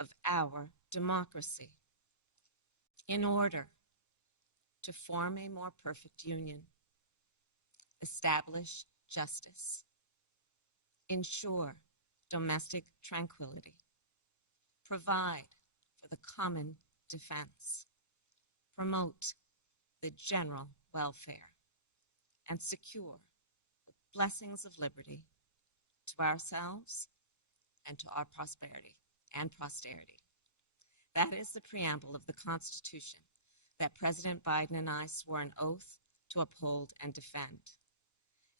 of our democracy in order to form a more perfect union, establish justice, ensure domestic tranquility, provide for the common defense, promote the general welfare, and secure the blessings of liberty to ourselves and to our prosperity and posterity. That is the preamble of the Constitution that President Biden and I swore an oath to uphold and defend.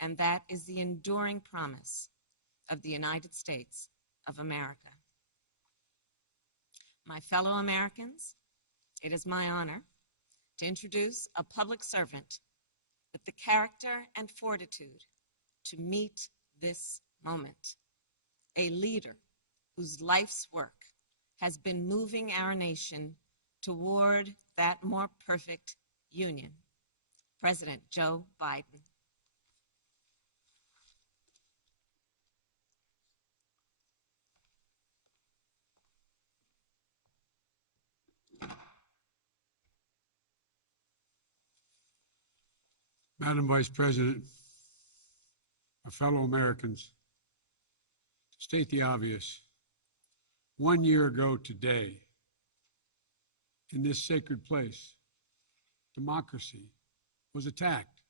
And that is the enduring promise of the United States of America. My fellow Americans, it is my honor to introduce a public servant with the character and fortitude to meet this moment, a leader whose life's work has been moving our nation toward that more perfect union, President Joe Biden. Madam Vice President, my fellow Americans, to state the obvious, 1 year ago today, in this sacred place, democracy was attacked,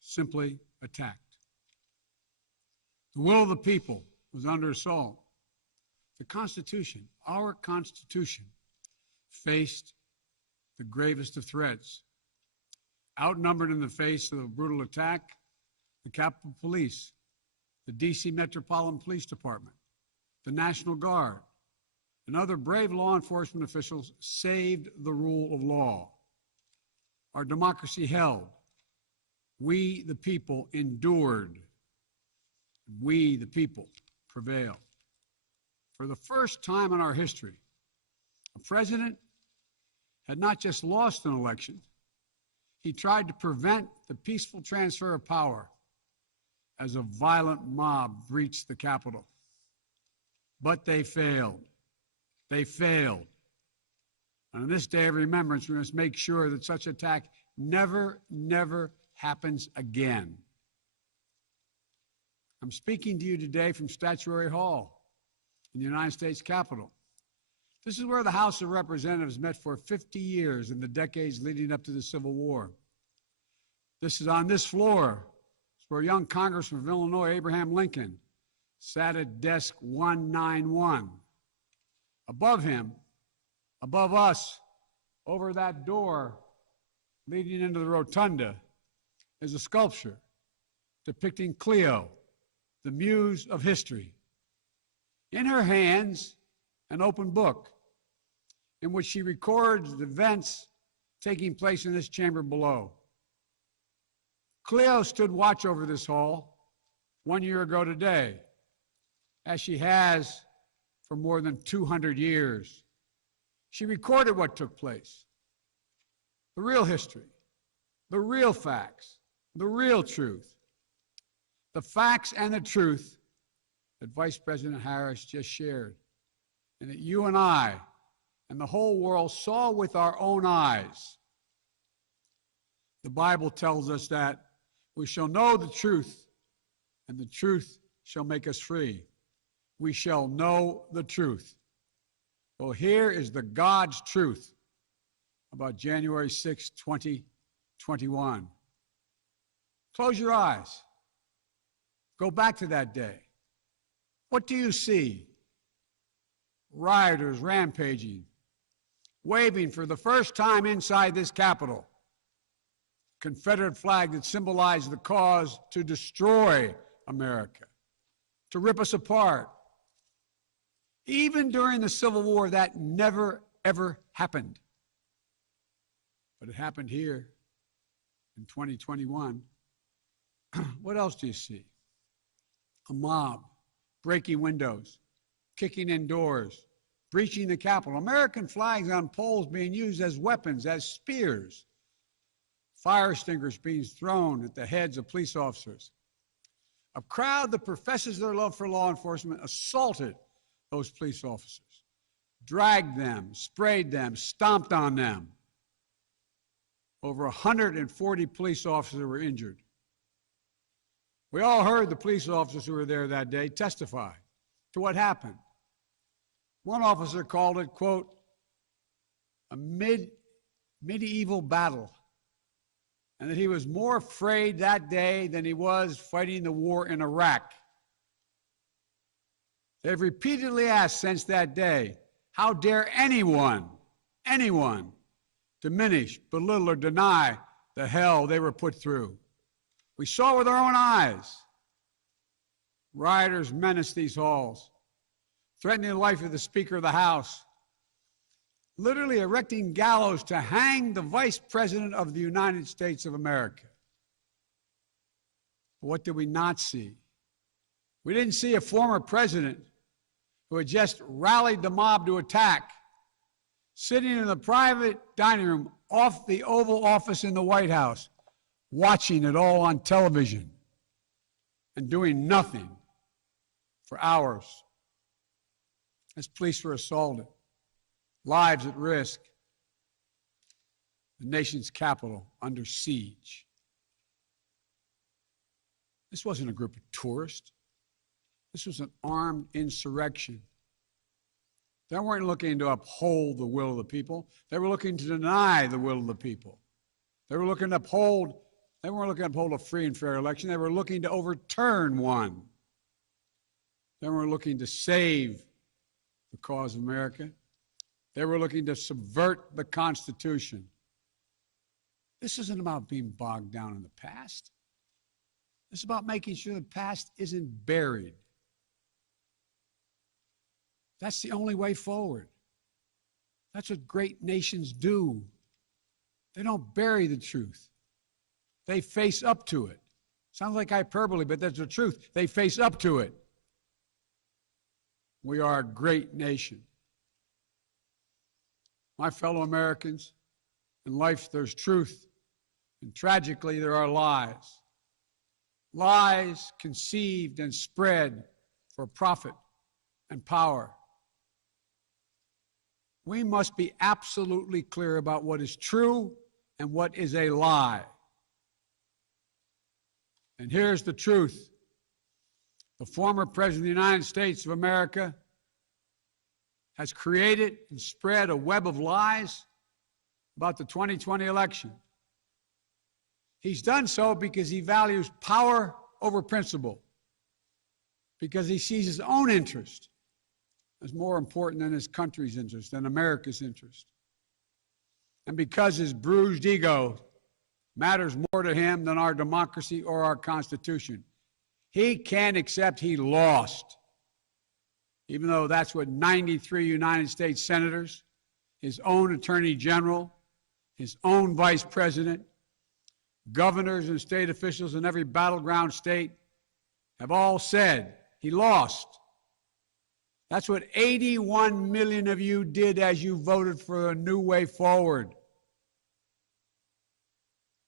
simply attacked. The will of the people was under assault. The Constitution, our Constitution, faced the gravest of threats. Outnumbered in the face of a brutal attack, the Capitol Police, the D.C. Metropolitan Police Department, the National Guard, and other brave law enforcement officials saved the rule of law. Our democracy held. We, the people, endured. We, the people, prevailed. For the first time in our history, a president had not just lost an election, he tried to prevent the peaceful transfer of power as a violent mob breached the Capitol. But they failed. They failed. And on this day of remembrance, we must make sure that such attack never happens again. I'm speaking to you today from Statuary Hall in the United States Capitol. This is where the House of Representatives met for 50 years in the decades leading up to the Civil War. This is on this floor where young Congressman from Illinois, Abraham Lincoln, sat at desk 191. Above him, above us, over that door leading into the rotunda, is a sculpture depicting Cleo, the muse of history. In her hands, an open book in which she records the events taking place in this chamber below. Cleo stood watch over this hall 1 year ago today, as she has for more than 200 years. She recorded what took place, the real history, the real facts, the real truth, the facts and the truth that Vice President Harris just shared, and that you and I and the whole world saw with our own eyes. The Bible tells us that we shall know the truth, and the truth shall make us free. We shall know the truth. Well, here is the God's truth about January 6, 2021. Close your eyes. Go back to that day. What do you see? Rioters rampaging, waving for the first time inside this Capitol Confederate flag that symbolized the cause to destroy America, to rip us apart. Even during the Civil War, that never, ever happened. But it happened here in 2021. What else do you see? A mob breaking windows, kicking in doors, breaching the Capitol. American flags on poles being used as weapons, as spears. Fire extinguishers being thrown at the heads of police officers. A crowd that professes their love for law enforcement assaulted those police officers. dragged them, sprayed them, stomped on them. Over 140 police officers were injured. We all heard the police officers who were there that day testify to what happened. One officer called it, quote, a medieval battle, and that he was more afraid that day than he was fighting the war in Iraq. They've repeatedly asked since that day, how dare anyone diminish, belittle, or deny the hell they were put through? We saw with our own eyes. Rioters menaced these halls, threatening the life of the Speaker of the House, literally erecting gallows to hang the Vice President of the United States of America. But what did we not see? We didn't see a former president who had just rallied the mob to attack, sitting in the private dining room off the Oval Office in the White House, watching it all on television and doing nothing for hours as police were assaulted, lives at risk, the nation's capital under siege. This wasn't a group of tourists. This was an armed insurrection. They weren't looking to uphold the will of the people. They were looking to deny the will of the people. They weren't looking to uphold a free and fair election. They were looking to overturn one. They weren't looking to save the cause of America. They were looking to subvert the Constitution. This isn't about being bogged down in the past. This is about making sure the past isn't buried. That's the only way forward. That's what great nations do. They don't bury the truth. They face up to it. Sounds like hyperbole, but that's the truth. They face up to it. We are a great nation. My fellow Americans, in life there's truth, and tragically there are lies. Lies conceived and spread for profit and power. We must be absolutely clear about what is true and what is a lie. And here's the truth. The former President of the United States of America has created and spread a web of lies about the 2020 election. He's done so because he values power over principle, because he sees his own interest as more important than his country's interest, than America's interest, and because his bruised ego matters more to him than our democracy or our Constitution. He can't accept he lost, even though that's what 93 United States senators, his own attorney general, his own vice president, governors and state officials in every battleground state have all said he lost. That's what 81 million of you did as you voted for a new way forward.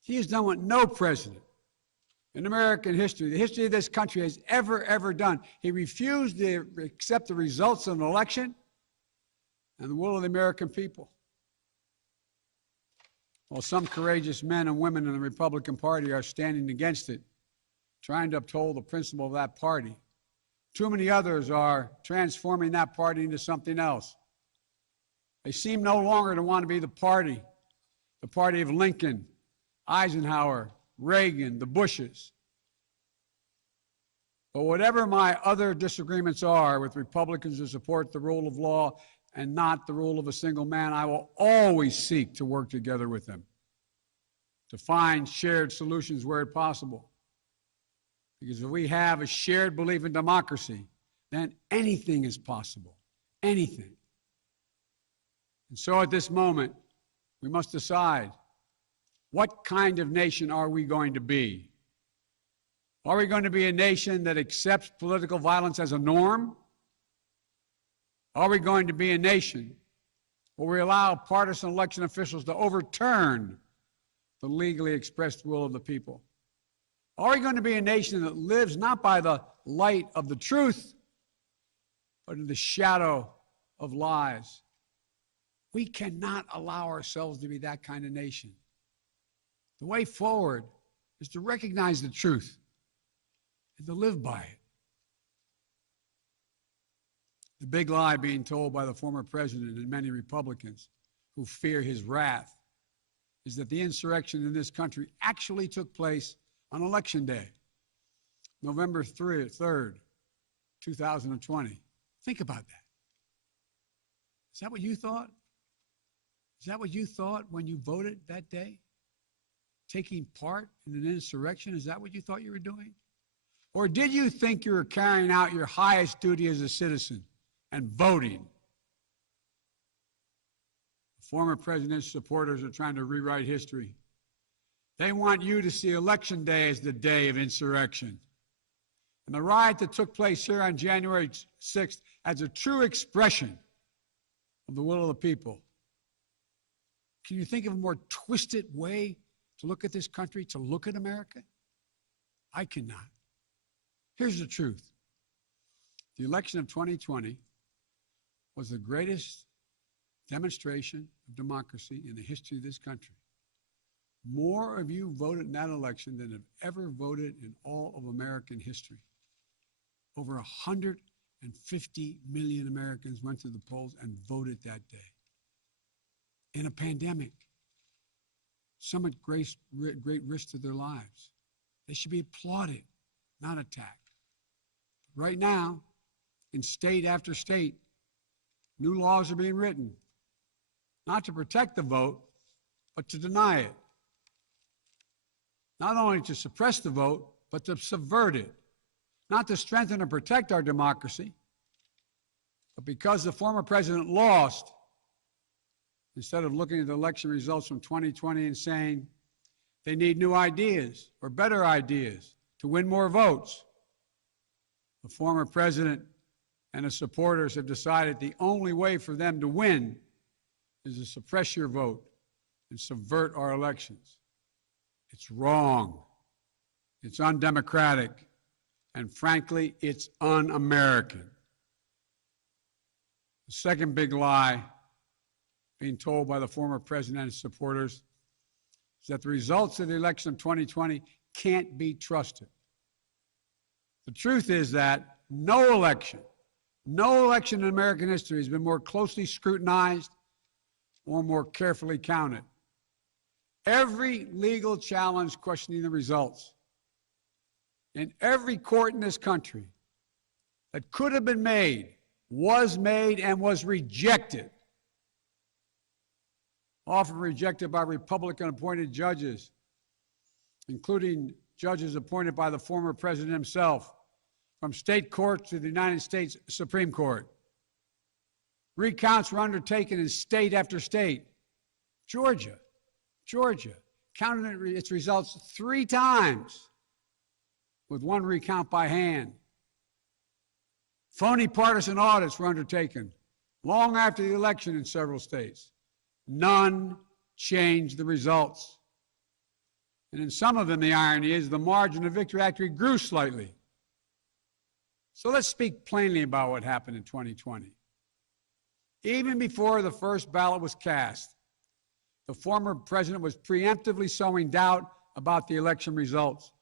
He has done what no president in American history, the history of this country, has ever done. He refused to accept the results of an election and the will of the American people. While some courageous men and women in the Republican Party are standing against it, trying to uphold the principle of that party, too many others are transforming that party into something else. They seem no longer to want to be the party of Lincoln, Eisenhower, Reagan, the Bushes. But whatever my other disagreements are with Republicans who support the rule of law and not the rule of a single man, I will always seek to work together with them to find shared solutions where possible. Because if we have a shared belief in democracy, then anything is possible. Anything. And so at this moment, we must decide, what kind of nation are we going to be? Are we going to be a nation that accepts political violence as a norm? Are we going to be a nation where we allow partisan election officials to overturn the legally expressed will of the people? Are we going to be a nation that lives not by the light of the truth, but in the shadow of lies. We cannot allow ourselves to be that kind of nation. The way forward is to recognize the truth and to live by it. The big lie being told by the former president and many Republicans who fear his wrath is that the insurrection in this country actually took place on Election Day, November 3rd, 2020. Think about that. Is that what you thought? Is that what you thought when you voted that day? Taking part in an insurrection? Is that what you thought you were doing? Or did you think you were carrying out your highest duty as a citizen and voting? The former president's supporters are trying to rewrite history. They want you to see Election Day as the day of insurrection. And the riot that took place here on January 6th as a true expression of the will of the people. Can you think of a more twisted way to look at this country, to look at America? I cannot. Here's the truth. The election of 2020 was the greatest demonstration of democracy in the history of this country. More of you voted in that election than have ever voted in all of American history. Over 150 million Americans went to the polls and voted that day. In a pandemic, some at great risk to their lives. They should be applauded, not attacked. Right now, in state after state, new laws are being written, not to protect the vote, but to deny it. Not only to suppress the vote, but to subvert it. Not to strengthen or protect our democracy, but because the former president lost, instead of looking at the election results from 2020 and saying they need new ideas or better ideas to win more votes, the former president and his supporters have decided the only way for them to win is to suppress your vote and subvert our elections. It's wrong. It's undemocratic. And frankly, it's un-American. The second big lie being told by the former president and his supporters is that the results of the election of 2020 can't be trusted. The truth is that no election in American history has been more closely scrutinized or more carefully counted. Every legal challenge questioning the results in every court in this country that could have been made was made and was rejected. Often rejected by Republican-appointed judges, including judges appointed by the former president himself, from state courts to the United States Supreme Court. Recounts were undertaken in state after state. Georgia counted its results 3 times, with 1 recount by hand. Phony partisan audits were undertaken long after the election in several states. None changed the results. And in some of them, the irony is the margin of victory actually grew slightly. So let's speak plainly about what happened in 2020. Even before the first ballot was cast, the former president was preemptively sowing doubt about the election results.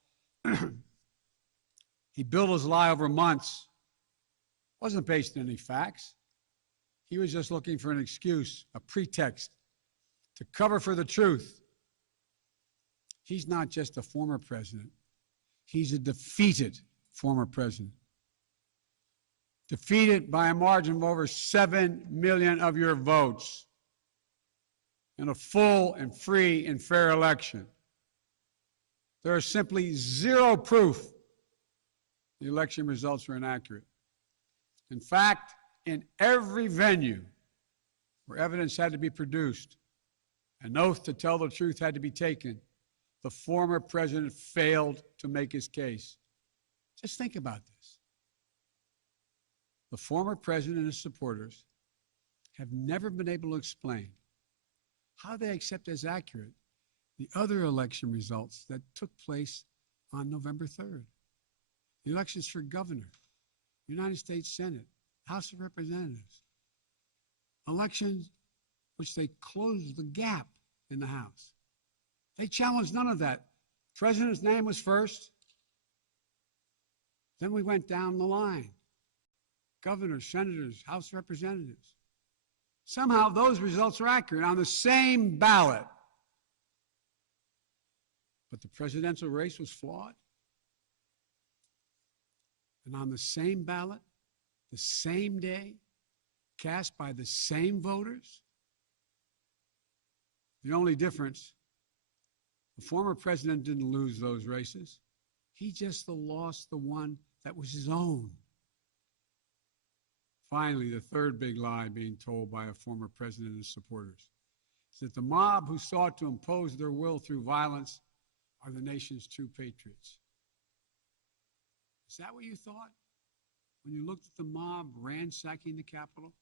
He built his lie over months. Wasn't based on any facts. He was just looking for an excuse, a pretext, to cover for the truth. He's not just a former president. He's a defeated former president. Defeated by a margin of over 7 million of your votes in a full and free and fair election. There is simply zero proof the election results were inaccurate. In fact, in every venue where evidence had to be produced, an oath to tell the truth had to be taken, the former president failed to make his case. Just think about this. The former president and his supporters have never been able to explain how they accept as accurate the other election results that took place on November 3rd. The elections for governor, United States Senate, House of Representatives. elections which they closed the gap in the House. They challenged none of that. The president's name was first. Then we went down the line. Governors, senators, House representatives. Somehow those results are accurate on the same ballot. But the presidential race was flawed. And on the same ballot, the same day, cast by the same voters, the only difference, the former president didn't lose those races. He just lost the one that was his own. Finally, the third big lie being told by a former president and his supporters is that the mob who sought to impose their will through violence are the nation's true patriots. Is that what you thought when you looked at the mob ransacking the Capitol,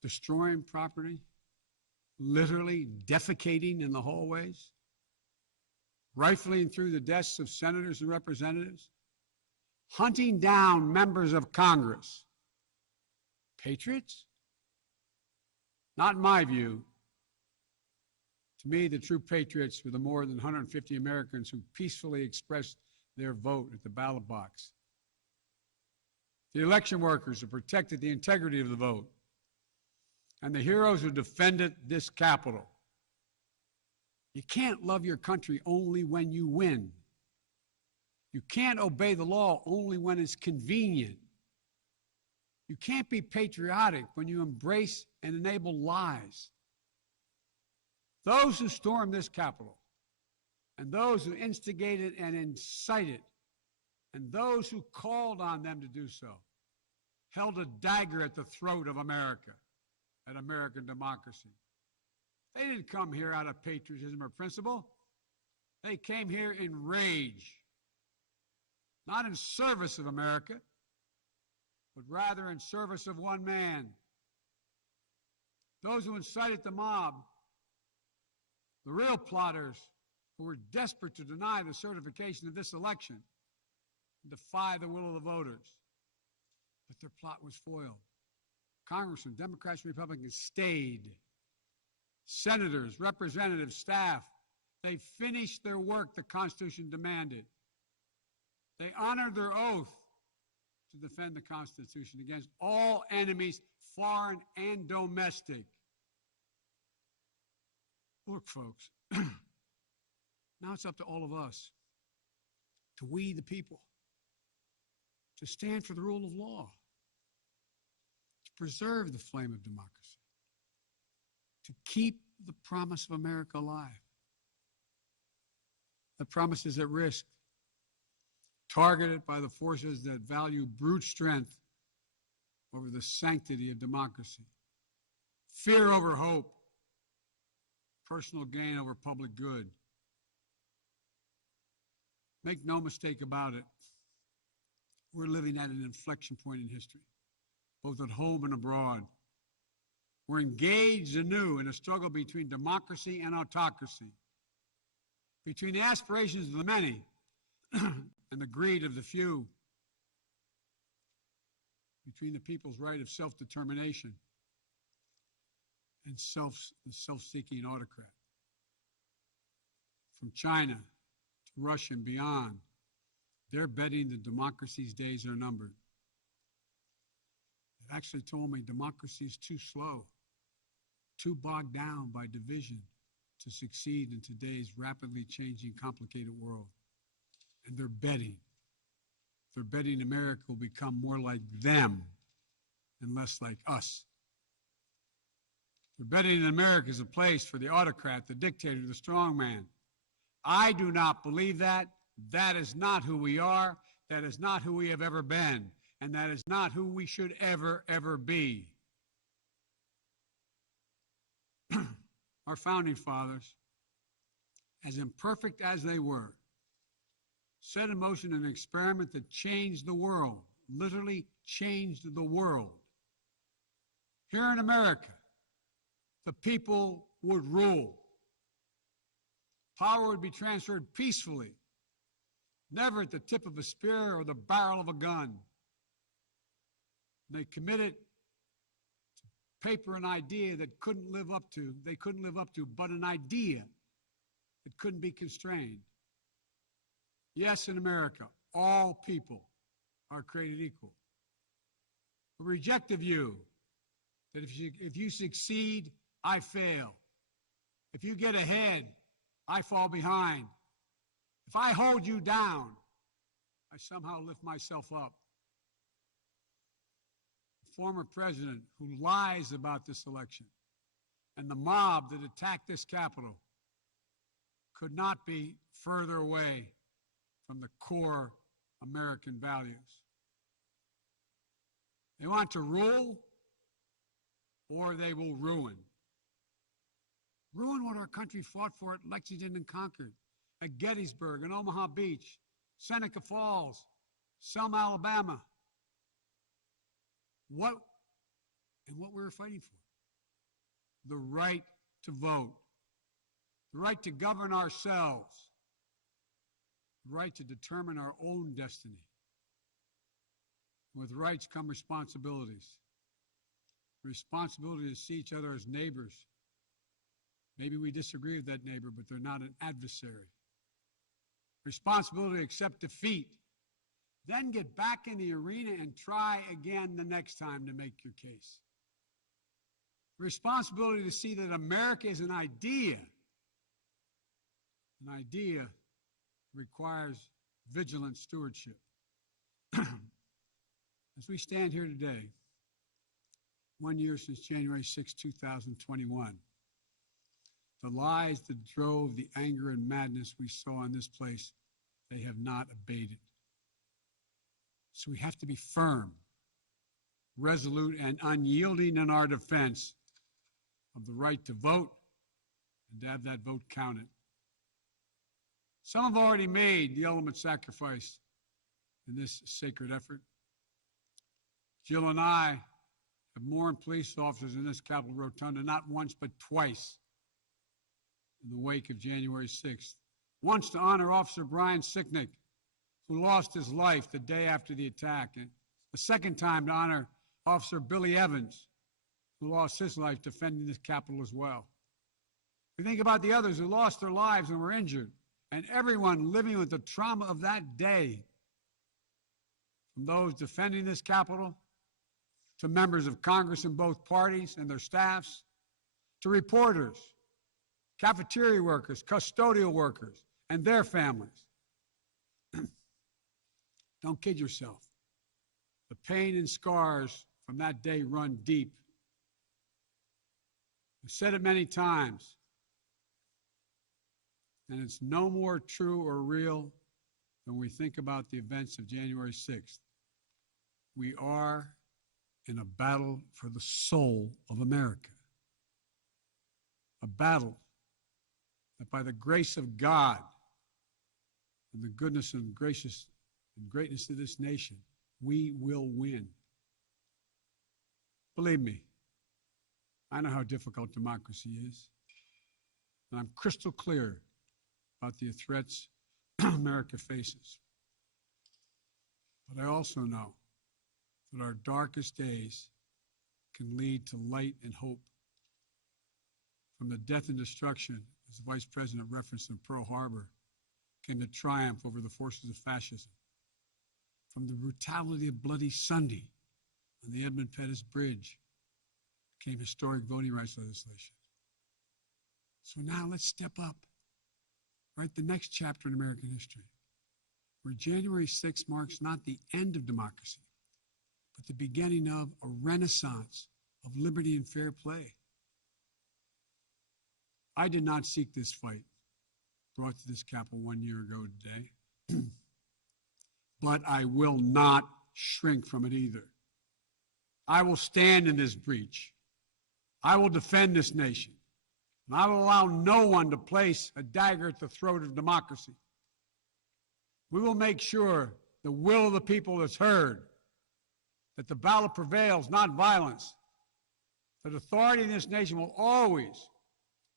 destroying property, literally defecating in the hallways, rifling through the desks of senators and representatives, hunting down members of Congress? Patriots? Not in my view. To me, the true patriots were the more than 150 Americans who peacefully expressed their vote at the ballot box. The election workers who protected the integrity of the vote. And the heroes who defended this Capitol. You can't love your country only when you win. You can't obey the law only when it's convenient. You can't be patriotic when you embrace and enable lies. Those who stormed this Capitol, and those who instigated and incited, and those who called on them to do so, held a dagger at the throat of America, at American democracy. They didn't come here out of patriotism or principle. They came here in rage, not in service of America, but rather in service of one man. Those who incited the mob, the real plotters who were desperate to deny the certification of this election, defy the will of the voters. But their plot was foiled. Congressmen, Democrats, and Republicans stayed. Senators, representatives, staff, they finished their work the Constitution demanded. They honored their oath to defend the Constitution against all enemies, foreign and domestic. Look, folks, now it's up to all of us, to we the people, to stand for the rule of law, to preserve the flame of democracy, to keep the promise of America alive. That promise is at risk, targeted by the forces that value brute strength over the sanctity of democracy, fear over hope, personal gain over public good. Make no mistake about it, we're living at an inflection point in history, both at home and abroad. We're engaged anew in a struggle between democracy and autocracy, between the aspirations of the many and the greed of the few, between the people's right of self-determination and the self-seeking autocrat. From China to Russia and beyond, they're betting that democracy's days are numbered. They actually told me democracy is too slow, too bogged down by division to succeed in today's rapidly changing, complicated world. And they're betting. They're betting America will become more like them and less like us. They're betting that America is a place for the autocrat, the dictator, the strongman. I do not believe that. That is not who we are. That is not who we have ever been. And that is not who we should ever, ever be. Our founding fathers, as imperfect as they were, set in motion an experiment that changed the world, literally changed the world. Here in America, the people would rule. Power would be transferred peacefully, never at the tip of a spear or the barrel of a gun. They committed to paper an idea that they couldn't live up to, but an idea that couldn't be constrained. Yes, in America, all people are created equal. We reject the view that if you succeed, I fail. If you get ahead, I fall behind. If I hold you down, I somehow lift myself up. The former president who lies about this election and the mob that attacked this Capitol could not be further away from the core American values. They want to rule, or they will ruin. Ruin what our country fought for at Lexington and Concord, at Gettysburg and Omaha Beach, Seneca Falls, Selma, Alabama. What we were fighting for? The right to vote, the right to govern ourselves, the right to determine our own destiny. With rights come responsibilities. Responsibility to see each other as neighbors. Maybe we disagree with that neighbor, but they're not an adversary. Responsibility to accept defeat. Then get back in the arena and try again the next time to make your case. Responsibility to see that America is an idea. An idea requires vigilant stewardship. As we stand here today, 1 year since January 6, 2021, the lies that drove the anger and madness we saw in this place, they have not abated. So we have to be firm, resolute, and unyielding in our defense of the right to vote and to have that vote counted. Some have already made the ultimate sacrifice in this sacred effort. Jill and I have mourned police officers in this Capitol Rotunda not once but twice in the wake of January 6th. Once to honor Officer Brian Sicknick, who lost his life the day after the attack, and the second time to honor Officer Billy Evans, who lost his life defending this Capitol as well. We think about the others who lost their lives and were injured, and everyone living with the trauma of that day, from those defending this Capitol, to members of Congress in both parties and their staffs, to reporters, cafeteria workers, custodial workers, and their families. Don't kid yourself. The pain and scars from that day run deep. I've said it many times, and it's no more true or real than we think about the events of January 6th. We are in a battle for the soul of America. A battle that by the grace of God and the goodness and greatness of this nation, we will win. Believe me, I know how difficult democracy is, and I'm crystal clear about the threats America faces. But I also know that our darkest days can lead to light and hope. From the death and destruction, as the Vice President referenced in Pearl Harbor, came the triumph over the forces of fascism. From the brutality of Bloody Sunday on the Edmund Pettus Bridge came historic voting rights legislation. So now let's step up, write the next chapter in American history, where January 6th marks not the end of democracy, but the beginning of a renaissance of liberty and fair play. I did not seek this fight brought to this Capitol 1 year ago today, but I will not shrink from it either. I will stand in this breach. I will defend this nation, and I will allow no one to place a dagger at the throat of democracy. We will make sure the will of the people is heard, that the ballot prevails, not violence, that authority in this nation will always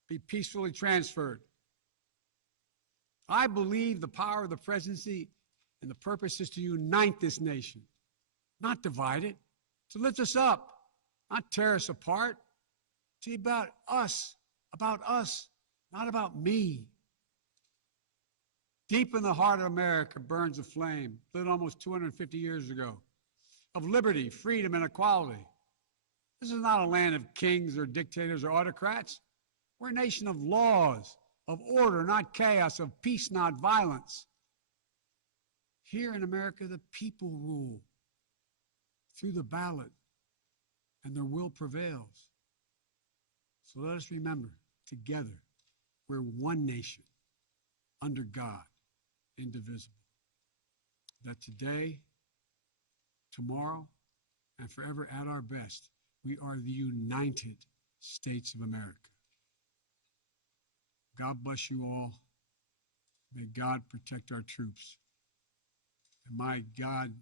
be peacefully transferred. I believe the power of the presidency and the purpose is to unite this nation, not divide it, to lift us up, not tear us apart. It's about us, not about me. Deep in the heart of America burns a flame, lit almost 250 years ago, of liberty, freedom, and equality. This is not a land of kings or dictators or autocrats. We're a nation of laws, of order, not chaos, of peace, not violence. Here in America, the people rule through the ballot, and their will prevails. So let us remember, together, we're one nation, under God, indivisible. That today, tomorrow, and forever at our best, we are the United States of America. God bless you all. May God protect our troops. And may God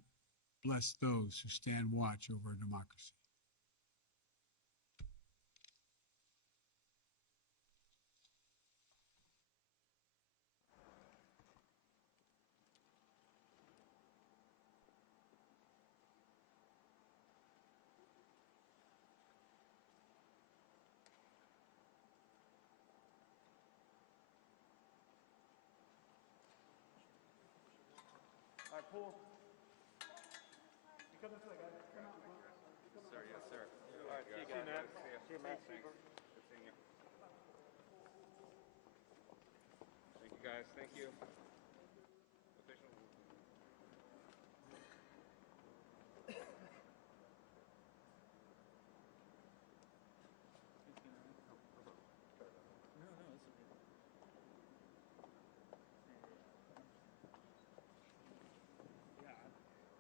bless those who stand watch over our democracy. All right, Paul. You come this way, guys. Come out. Sir, yes, sir. All right, see you guys. Matt. See you, Matt. Thanks. Good seeing you. Thank you, guys. Thank you.